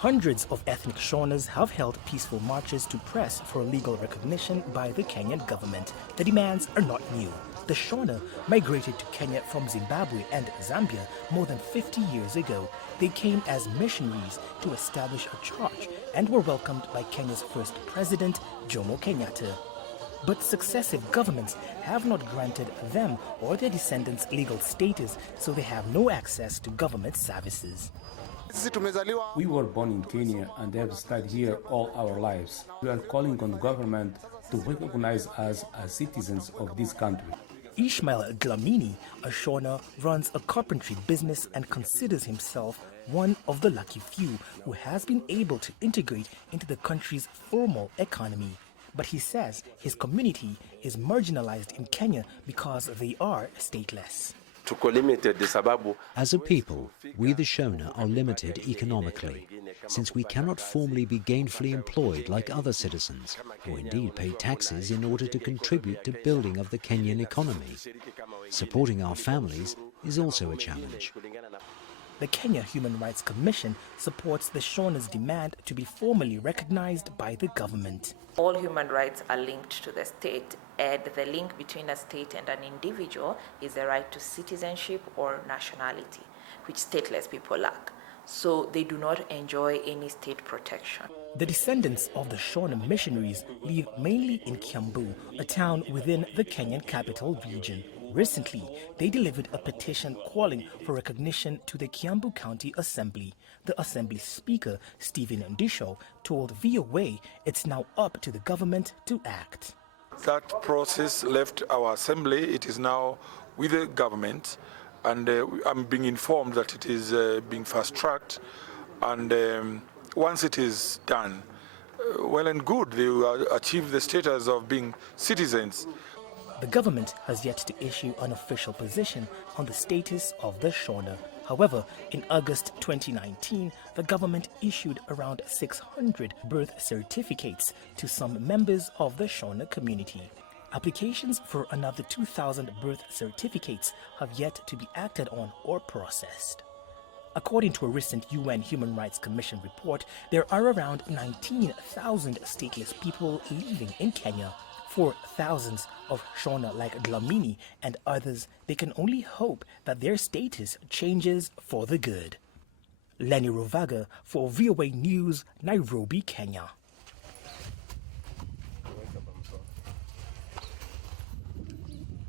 Hundreds of ethnic Shonas have held peaceful marches to press for legal recognition by the Kenyan government. The demands are not new. The Shona migrated to Kenya from Zimbabwe and Zambia more than 50 years ago. They came as missionaries to establish a church and were welcomed by Kenya's first president, Jomo Kenyatta. But successive governments have not granted them or their descendants legal status, so they have no access to government services. We were born in Kenya and have stayed here all our lives. We are calling on the government to recognize us as citizens of this country. Ishmael Dlamini, a Shona, runs a carpentry business and considers himself one of the lucky few who has been able to integrate into the country's formal economy. But he says his community is marginalized in Kenya because they are stateless. As a people, we the Shona are limited economically, since we cannot formally be gainfully employed like other citizens, or indeed pay taxes in order to contribute to building of the Kenyan economy. Supporting our families is also a challenge. The Kenya Human Rights Commission supports the Shona's demand to be formally recognized by the government. All human rights are linked to the state, and the link between a state and an individual is the right to citizenship or nationality, which stateless people lack. So they do not enjoy any state protection. The descendants of the Shona missionaries live mainly in Kiambu, a town within the Kenyan capital region. Recently, they delivered a petition calling for recognition to the Kiambu County Assembly. The Assembly Speaker, Stephen Ndisho, told VOA it's now up to the government to act. That process left our Assembly. It is now with the government, and I'm being informed that it is being fast-tracked, and once it is done, well and good, they will achieve the status of being citizens. The government has yet to issue an official position on the status of the Shona. However, in August 2019, the government issued around 600 birth certificates to some members of the Shona community. Applications for another 2,000 birth certificates have yet to be acted on or processed. According to a recent UN Human Rights Commission report, there are around 19,000 stateless people living in Kenya. For thousands of Shona like Dlamini and others, they can only hope that their status changes for the good. Lenny Ruvaga for VOA News, Nairobi, Kenya.